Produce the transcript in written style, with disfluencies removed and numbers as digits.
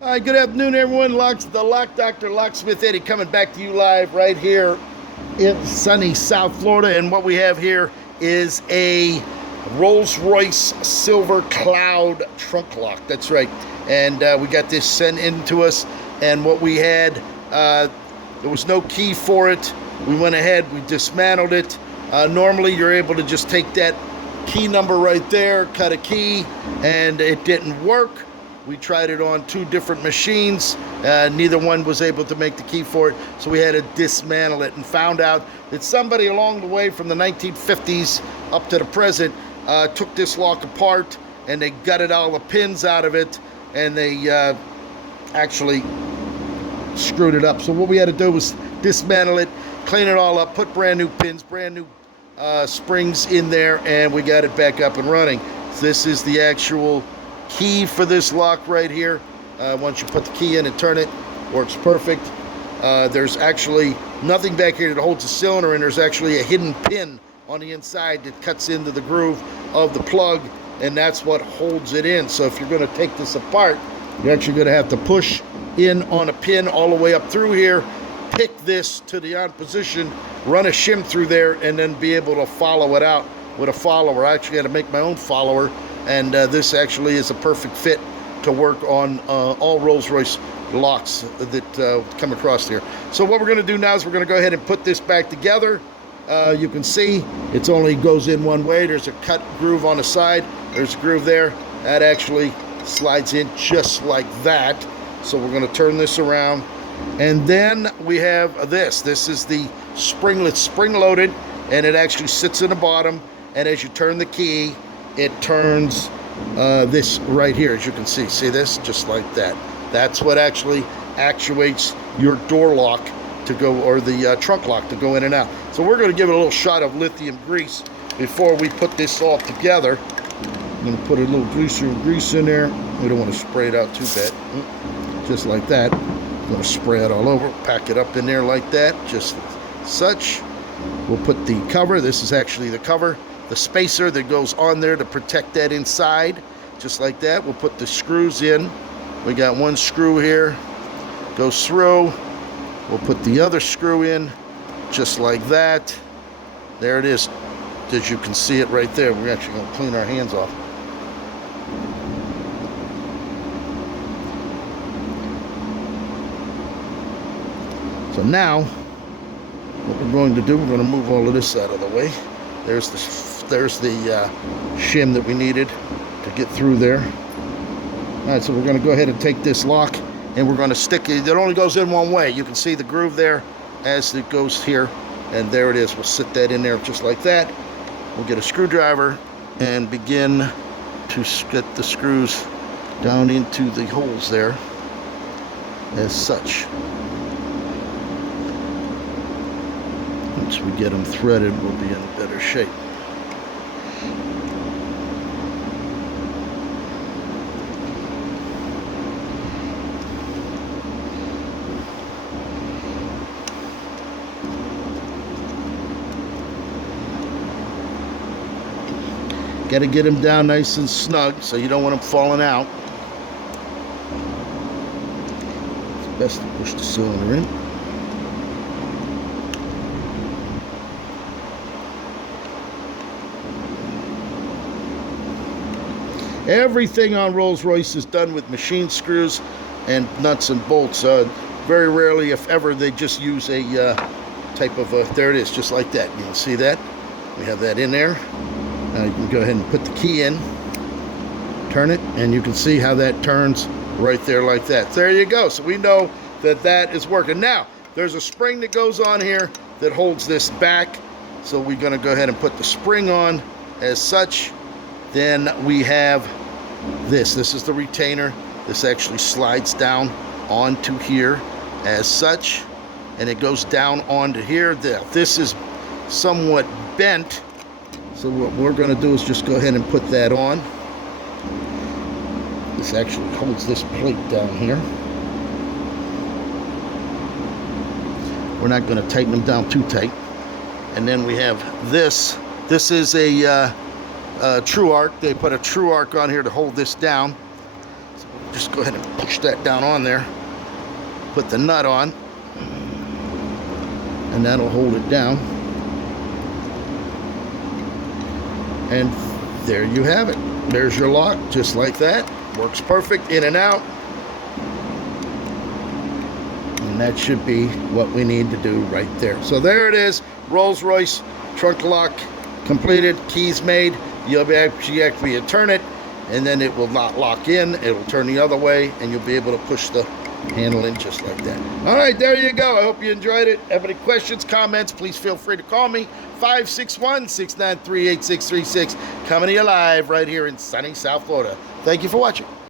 Hi, good afternoon, everyone. The Lock Doctor, Locksmith Eddy, coming back to you live right here in sunny South Florida. And what we have here is a Rolls-Royce Silver Cloud trunk lock. That's right. And we got this sent in to us. And what we had, there was no key for it. We went ahead, we dismantled it. Normally, you're able to just take that key number right there, cut a key, and it didn't work. We tried it on two different machines. Neither one was able to make the key for it, so we had to dismantle it and found out that somebody along the way from the 1950s up to the present took this lock apart and they gutted all the pins out of it and they actually screwed it up. So what we had to do was dismantle it, clean it all up, put brand new pins, brand new springs in there, and we got it back up and running. So this is the actual key for this lock right here. Once you put the key in and turn it, works perfect. There's actually nothing back here that holds the cylinder, and there's actually a hidden pin on the inside that cuts into the groove of the plug, and that's what holds it in. So if you're going to take this apart, you're actually going to have to push in on a pin all the way up through here, pick this to the on position, run a shim through there, and then be able to follow it out with a follower. I actually had to make my own follower, and this actually is a perfect fit to work on all Rolls-Royce locks that come across here. So what we're going to do now is we're going to go ahead and put this back together. You can see it only goes in one way. There's a cut groove on the side. There's a groove there. That actually slides in just like that. So we're going to turn this around. And then we have this. This is the springlet, spring-loaded, and it actually sits in the bottom. And as you turn the key, it turns this right here, as you can see. See this? Just like that. That's what actually actuates your door lock to go, or the trunk lock to go in and out. So we're going to give it a little shot of lithium grease before we put this all together. I'm going to put a little grease in there. We don't want to spray it out too bad. Just like that. I'm going to spray it all over, pack it up in there like that, just such. We'll put the cover. This is actually the cover, the spacer that goes on there to protect that inside, just like that. We'll put the screws in. We got one screw here, goes through. We'll put the other screw in, just like that. There it is, as you can see it right there. We're actually going to clean our hands off. So now, what we're going to do, we're going to move all of this out of the way. There's the shim that we needed to get through there. All right, so we're going to go ahead and take this lock, and we're going to stick it. It only goes in one way. You can see the groove there as it goes here, and there it is. We'll sit that in there just like that. We'll get a screwdriver and begin to get the screws down into the holes there as such. Once we get them threaded, we'll be in better shape. Got to get them down nice and snug, so you don't want them falling out. It's best to push the cylinder in. Everything on Rolls-Royce is done with machine screws and nuts and bolts. Very rarely, if ever, they just use a type of there it is, just like that. You can see that. We have that in there. Now you can go ahead and put the key in, turn it, and you can see how that turns right there like that. There you go. So we know that that is working. Now, there's a spring that goes on here that holds this back. So we're going to go ahead and put the spring on as such. Then we have this. This is the retainer. This actually slides down onto here as such, and it goes down onto here. This is somewhat bent, so what we're going to do is just go ahead and put that on. This actually holds this plate down here. We're not going to tighten them down too tight. And then we have this. This is a true arc. They put a true arc on here to hold this down. So just go ahead and push that down on there. Put the nut on, and that'll hold it down. And there you have it. There's your lock, just like that. Works perfect, in and out. And that should be what we need to do right there. So there it is, Rolls-Royce trunk lock completed, keys made. You'll actually turn it, and then it will not lock in. It'll turn the other way, and you'll be able to push the handle in just like that. All right, there you go. I hope you enjoyed it. Have any questions, comments, please feel free to call me. 561-693-8636. Coming to you live right here in sunny South Florida. Thank you for watching.